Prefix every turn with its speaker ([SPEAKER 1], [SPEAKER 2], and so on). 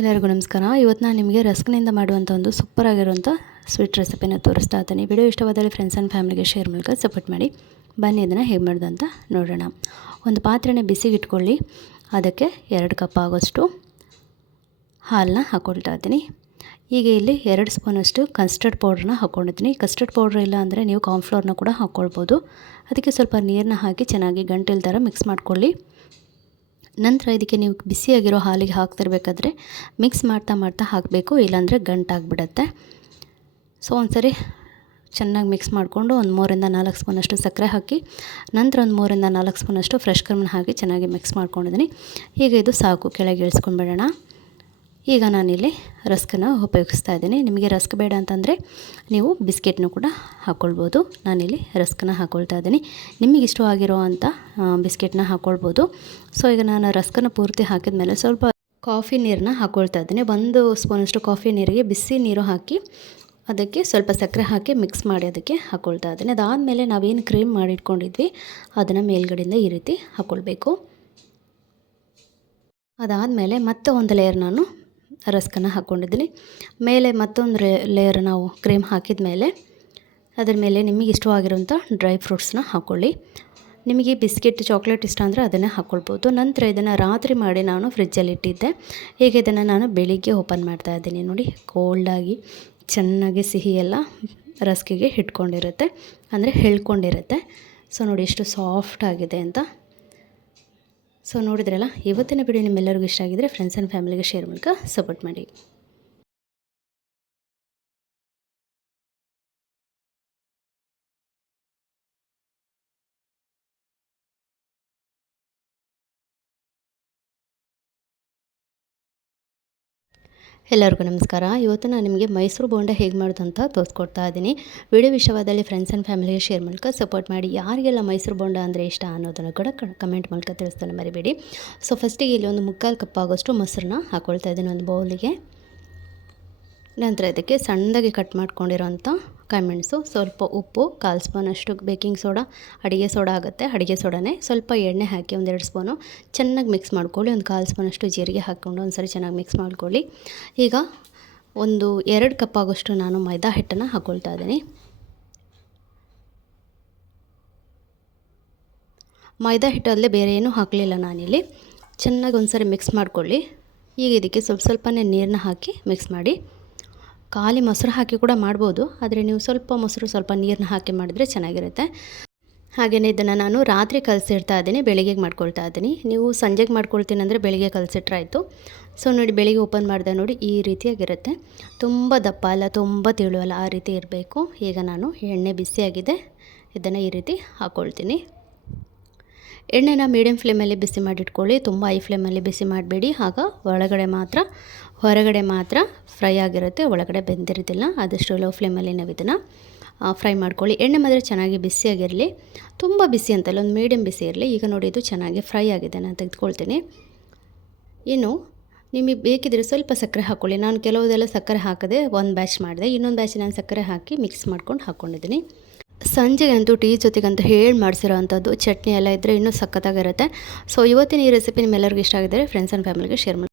[SPEAKER 1] ಎಲ್ಲರಿಗೂ ನಮಸ್ಕಾರ. ಇವತ್ತು ನಾನು ನಿಮಗೆ ರಸ್ಕ್ನಿಂದ ಮಾಡುವಂಥ ಒಂದು ಸೂಪರ್ ಆಗಿರುವಂಥ ಸ್ವೀಟ್ ರೆಸಿಪಿನ ತೋರಿಸ್ತಾ ಇದ್ದೀನಿ. ವಿಡಿಯೋ ಇಷ್ಟವಾದಲ್ಲಿ ಫ್ರೆಂಡ್ಸ್ ಆ್ಯಂಡ್ ಫ್ಯಾಮಿಲಿಗೆ ಶೇರ್ ಮೂಲಕ ಸಪೋರ್ಟ್ ಮಾಡಿ. ಬನ್ನಿ, ಇದನ್ನು ಹೇಗೆ ಮಾಡೋದು ಅಂತ ನೋಡೋಣ. ಒಂದು ಪಾತ್ರೆನೇ ಬಿಸಿಗೆ ಇಟ್ಕೊಳ್ಳಿ ಅದಕ್ಕೆ ಎರಡು ಕಪ್ ಆಗೋಷ್ಟು ಹಾಲನ್ನ ಹಾಕ್ಕೊಳ್ತಾ ಇದ್ದೀನಿ. ಈಗ ಇಲ್ಲಿ ಎರಡು ಸ್ಪೂನಷ್ಟು ಕಸ್ಟರ್ಡ್ ಪೌಡ್ರನ್ನ ಹಾಕ್ಕೊಂಡಿದ್ದೀನಿ ಕಸ್ಟರ್ಡ್ ಪೌಡ್ರ್ ಇಲ್ಲ ಅಂದರೆ ನೀವು ಕಾರ್ನ್ಫ್ಲೋರ್ನ ಕೂಡ ಹಾಕ್ಕೊಳ್ಬೋದು ಅದಕ್ಕೆ ಸ್ವಲ್ಪ ನೀರನ್ನ ಹಾಕಿ ಚೆನ್ನಾಗಿ ಗಂಟೆಲ್ ಥರ ಮಿಕ್ಸ್ ಮಾಡ್ಕೊಳ್ಳಿ. ನಂತರ ಇದಕ್ಕೆ ನೀವು ಬಿಸಿಯಾಗಿರೋ ಹಾಲಿಗೆ ಹಾಕ್ತಿರ್ಬೇಕಾದ್ರೆ ಮಿಕ್ಸ್ ಮಾಡ್ತಾ ಮಾಡ್ತಾ ಹಾಕಬೇಕು, ಇಲ್ಲಾಂದರೆ ಗಂಟಾಗ್ಬಿಡತ್ತೆ ಸೊ ಒಂದ್ಸರಿ ಚೆನ್ನಾಗಿ ಮಿಕ್ಸ್ ಮಾಡಿಕೊಂಡು ಒಂದು ಮೂರಿಂದ ನಾಲ್ಕು ಸ್ಪೂನಷ್ಟು ಸಕ್ಕರೆ ಹಾಕಿ, ನಂತರ ಒಂದು ಮೂರಿಂದ ನಾಲ್ಕು ಸ್ಪೂನಷ್ಟು ಫ್ರೆಶ್ ಕ್ರೀಮ್ನ ಹಾಕಿ ಚೆನ್ನಾಗಿ ಮಿಕ್ಸ್ ಮಾಡ್ಕೊಂಡಿದ್ದೀನಿ. ಈಗ ಇದು ಸಾಕು, ಕೆಳಗೆ ಇಳಿಸ್ಕೊಂಡ್ಬಿಡೋಣ. ಈಗ ನಾನಿಲ್ಲಿ ರಸ್ಕನ್ನು ಉಪಯೋಗಿಸ್ತಾ ಇದ್ದೀನಿ. ನಿಮಗೆ ರಸ್ಕ್ ಬೇಡ ಅಂತಂದರೆ ನೀವು ಬಿಸ್ಕೆಟ್ನು ಕೂಡ ಹಾಕ್ಕೊಳ್ಬೋದು ನಾನಿಲ್ಲಿ ರಸ್ಕನ್ನು ಹಾಕ್ಕೊಳ್ತಾ ಇದ್ದೀನಿ. ನಿಮಗೆ ಇಷ್ಟವಾಗಿರೋ ಅಂಥ ಬಿಸ್ಕೆಟ್ನ ಹಾಕ್ಕೊಳ್ಬೋದು ಸೊ, ಈಗ ನಾನು ರಸ್ಕನ್ನು ಪೂರ್ತಿ ಹಾಕಿದ ಮೇಲೆ ಸ್ವಲ್ಪ ಕಾಫಿ ನೀರನ್ನ ಹಾಕ್ಕೊಳ್ತಾ ಇದ್ದೀನಿ. ಒಂದು ಸ್ಪೂನಷ್ಟು ಕಾಫಿ ನೀರಿಗೆ ಬಿಸಿ ನೀರು ಹಾಕಿ ಅದಕ್ಕೆ ಸ್ವಲ್ಪ ಸಕ್ಕರೆ ಹಾಕಿ ಮಿಕ್ಸ್ ಮಾಡಿ ಅದಕ್ಕೆ ಹಾಕ್ಕೊಳ್ತಾ ಇದ್ದೀನಿ. ಅದಾದಮೇಲೆ ನಾವೇನು ಕ್ರೀಮ್ ಮಾಡಿಟ್ಕೊಂಡಿದ್ವಿ, ಅದನ್ನು ಮೇಲ್ಗಡೆಯಿಂದ ಈ ರೀತಿ ಹಾಕ್ಕೊಳ್ಬೇಕು ಅದಾದಮೇಲೆ ಮತ್ತೆ ಒಂದು ಲೇಯರ್ ನಾನು ರಸ್ಕನ್ನು ಹಾಕ್ಕೊಂಡಿದ್ದೀನಿ ಮೇಲೆ ಮತ್ತೊಂದು ಲೇಯರ್ ನಾವು ಕ್ರೀಮ್ ಹಾಕಿದ ಮೇಲೆ ಅದರ ಮೇಲೆ ನಿಮಗೆ ಇಷ್ಟವಾಗಿರುವಂಥ ಡ್ರೈ ಫ್ರೂಟ್ಸ್ನ ಹಾಕ್ಕೊಳ್ಳಿ ನಿಮಗೆ ಬಿಸ್ಕೆಟ್ ಚಾಕ್ಲೇಟ್ ಇಷ್ಟ ಅಂದರೆ ಅದನ್ನೇ ಹಾಕ್ಕೊಳ್ಬೋದು ನಂತರ ಇದನ್ನು ರಾತ್ರಿ ಮಾಡಿ ನಾನು ಫ್ರಿಜ್ಜಲ್ಲಿ ಇಟ್ಟಿದ್ದೆ. ಈಗ ಇದನ್ನು ನಾನು ಬೆಳಿಗ್ಗೆ ಓಪನ್ ಮಾಡ್ತಾ ಇದ್ದೀನಿ. ನೋಡಿ ಕೋಲ್ಡಾಗಿ ಚೆನ್ನಾಗಿ ಸಿಹಿ ಎಲ್ಲ ರಸ್ಕಿಗೆ ಇಟ್ಕೊಂಡಿರುತ್ತೆ ಅಂದರೆ ಹೇಳ್ಕೊಂಡಿರುತ್ತೆ. ಸೊ ನೋಡಿ, ಎಷ್ಟು ಸಾಫ್ಟ್ ಆಗಿದೆ ಅಂತ ಸೊ ನೋಡಿದ್ರಲ್ಲ ಇವತ್ತಿನ ವಿಡಿಯೋ ನಿಮ್ಮೆಲ್ಲರಿಗೂ ಇಷ್ಟ ಆಗಿದ್ರೆ ಫ್ರೆಂಡ್ಸ್ ಆ್ಯಂಡ್ ಫ್ಯಾಮಿಲಿಗೆ ಶೇರ್ ಮೂಲಕ ಸಪೋರ್ಟ್ ಮಾಡಿ. ಎಲ್ಲರಿಗೂ ನಮಸ್ಕಾರ. ಇವತ್ತು ನಾನು ನಿಮಗೆ ಮೈಸೂರು ಬೋಂಡ ಹೇಗೆ ಮಾಡೋದು ಅಂತ ತೋರಿಸ್ಕೊಡ್ತಾ ಇದ್ದೀನಿ. ವಿಡಿಯೋ ವಿಷಯವಾದಲ್ಲಿ ಫ್ರೆಂಡ್ಸ್ ಆ್ಯಂಡ್ ಫ್ಯಾಮಿಲಿಗೆ ಶೇರ್ ಮೂಲಕ ಸಪೋರ್ಟ್ ಮಾಡಿ. ಯಾರಿಗೆಲ್ಲ ಮೈಸೂರು ಬೋಂಡ ಅಂದರೆ ಇಷ್ಟ ಅನ್ನೋದನ್ನು ಕೂಡ ಕಮೆಂಟ್ ಮೂಲಕ ತಿಳಿಸ್ತಾನೆ ಮರಿಬೇಡಿ. ಸೊ ಫಸ್ಟಿಗೆ ಇಲ್ಲಿ ಒಂದು ಮುಕ್ಕಾಲು ಕಪ್ ಆಗೋಷ್ಟು ಮೊಸರನ್ನ ಹಾಕ್ಕೊಳ್ತಾ ಇದ್ದೀನಿ ಒಂದು ಬೌಲಿಗೆ ನಂತರ ಇದಕ್ಕೆ ಸಣ್ಣದಾಗಿ ಕಟ್ ಮಾಡ್ಕೊಂಡಿರೋಂಥ ಕಾಯಿಮೆಣಸು ಸ್ವಲ್ಪ ಉಪ್ಪು, ಕಾಲು ಸ್ಪೂನಷ್ಟು ಬೇಕಿಂಗ್ ಸೋಡಾ. ಅಡುಗೆ ಸೋಡಾ ಆಗುತ್ತೆ. ಅಡುಗೆ ಸೋಡಾನೇ. ಸ್ವಲ್ಪ ಎಣ್ಣೆ ಹಾಕಿ ಒಂದೆರಡು ಸ್ಪೂನು. ಚೆನ್ನಾಗಿ ಮಿಕ್ಸ್ ಮಾಡ್ಕೊಳ್ಳಿ. ಒಂದು ಕಾಲು ಸ್ಪೂನಷ್ಟು ಜೀರಿಗೆ ಹಾಕ್ಕೊಂಡು ಒಂದು ಸರಿ ಚೆನ್ನಾಗಿ ಮಿಕ್ಸ್ ಮಾಡ್ಕೊಳ್ಳಿ. ಈಗ ಒಂದು ಎರಡು ಕಪ್ ಆಗೋಷ್ಟು ನಾನು ಮೈದಾ ಹಿಟ್ಟನ್ನು ಹಾಕ್ಕೊಳ್ತಾ ಇದ್ದೀನಿ. ಮೈದಾ ಹಿಟ್ಟಲ್ಲೇ ಬೇರೆ ಏನೂ ಹಾಕಲಿಲ್ಲ ನಾನಿಲ್ಲಿ. ಚೆನ್ನಾಗಿ ಒಂದು ಸರಿ ಮಿಕ್ಸ್ ಮಾಡ್ಕೊಳ್ಳಿ. ಈಗ ಇದಕ್ಕೆ ಸ್ವಲ್ಪ ಸ್ವಲ್ಪನೇ ನೀರನ್ನ ಹಾಕಿ ಮಿಕ್ಸ್ ಮಾಡಿ. ಖಾಲಿ ಮೊಸರು ಹಾಕಿ ಕೂಡ ಮಾಡ್ಬೋದು, ಆದರೆ ನೀವು ಸ್ವಲ್ಪ ಮೊಸರು, ಸ್ವಲ್ಪ ನೀರನ್ನ ಹಾಕಿ ಮಾಡಿದ್ರೆ ಚೆನ್ನಾಗಿರುತ್ತೆ. ಹಾಗೆಯೇ ಇದನ್ನು ನಾನು ರಾತ್ರಿ ಕಲಸಿಡ್ತಾ ಇದ್ದೀನಿ ಬೆಳಿಗ್ಗೆಗೆ ಮಾಡ್ಕೊಳ್ತಾ ಇದ್ದೀನಿ. ನೀವು ಸಂಜೆಗೆ ಮಾಡ್ಕೊಳ್ತೀನಿ ಅಂದರೆ ಬೆಳಿಗ್ಗೆ ಕಲಸಿಟ್ರಾಯಿತು ಸೊ ನೋಡಿ, ಬೆಳಿಗ್ಗೆ ಓಪನ್ ಮಾಡಿದೆ ನೋಡಿ, ಈ ರೀತಿಯಾಗಿರುತ್ತೆ. ತುಂಬ ದಪ್ಪ ಅಲ್ಲ, ತುಂಬ ತಿಳು ಅಲ್ಲ, ಆ ರೀತಿ ಇರಬೇಕು. ಈಗ ನಾನು ಎಣ್ಣೆ ಬಿಸಿಯಾಗಿದೆ, ಇದನ್ನು ಈ ರೀತಿ ಹಾಕ್ಕೊಳ್ತೀನಿ ಎಣ್ಣೆನ ಮೀಡಿಯಂ ಫ್ಲೇಮಲ್ಲಿ ಬಿಸಿ ಮಾಡಿಟ್ಕೊಳ್ಳಿ. ತುಂಬ ಹೈ ಫ್ಲೇಮಲ್ಲಿ ಬಿಸಿ ಮಾಡಬೇಡಿ. ಆಗ ಒಳಗಡೆ ಮಾತ್ರ, ಹೊರಗಡೆ ಮಾತ್ರ ಫ್ರೈ ಆಗಿರುತ್ತೆ. ಒಳಗಡೆ ಬೆಂದಿರೋದಿಲ್ಲ. ಆದಷ್ಟು ಲೋ ಫ್ಲೇಮಲ್ಲಿ ನಾವು ಇದನ್ನು ಫ್ರೈ ಮಾಡ್ಕೊಳ್ಳಿ. ಎಣ್ಣೆ ಮಾತ್ರ ಚೆನ್ನಾಗಿ ಬಿಸಿಯಾಗಿರಲಿ ತುಂಬ ಬಿಸಿ ಅಂತಲ್ಲ ಒಂದು ಮೀಡಿಯಮ್ ಬಿಸಿ ಇರಲಿ. ಈಗ ನೋಡಿ, ಇದು ಚೆನ್ನಾಗಿ ಫ್ರೈ ಆಗಿದೆ. ನಾನು ತೆಗೆದುಕೊಳ್ತೀನಿ. ಇನ್ನು ನಿಮಗೆ ಬೇಕಿದ್ರೆ ಸ್ವಲ್ಪ ಸಕ್ಕರೆ ಹಾಕ್ಕೊಳ್ಳಿ ನಾನು ಕೆಲವುದೆಲ್ಲ ಸಕ್ಕರೆ ಹಾಕದೆ ಒಂದು ಬ್ಯಾಚ್ ಮಾಡಿದೆ. ಇನ್ನೊಂದು ಬ್ಯಾಚ್ ನಾನು ಸಕ್ಕರೆ ಹಾಕಿ ಮಿಕ್ಸ್ ಮಾಡ್ಕೊಂಡು ಹಾಕ್ಕೊಂಡಿದ್ದೀನಿ ಸಂಜೆಗಂತೂ ಟೀ ಜೊತೆಗಂತೂ ಹೇಳಿ ಮಾಡಿಸಿರೋ ಅಂಥದ್ದು ಚಟ್ನಿ ಎಲ್ಲ ಇದ್ದರೆ ಇನ್ನೂ ಸಖತ್ತಾಗಿರುತ್ತೆ. ಸೊ ಇವತ್ತಿನ ಈ ರೆಸಿಪಿ ನಿಮ್ಮೆಲ್ಲರಿಗೂ ಇಷ್ಟ ಆಗಿದ್ದರೆ ಫ್ರೆಂಡ್ಸ್ ಆ್ಯಂಡ್ ಫ್ಯಾಮಿಲಿಗೆ ಶೇರ್ ಮಾಡಿ.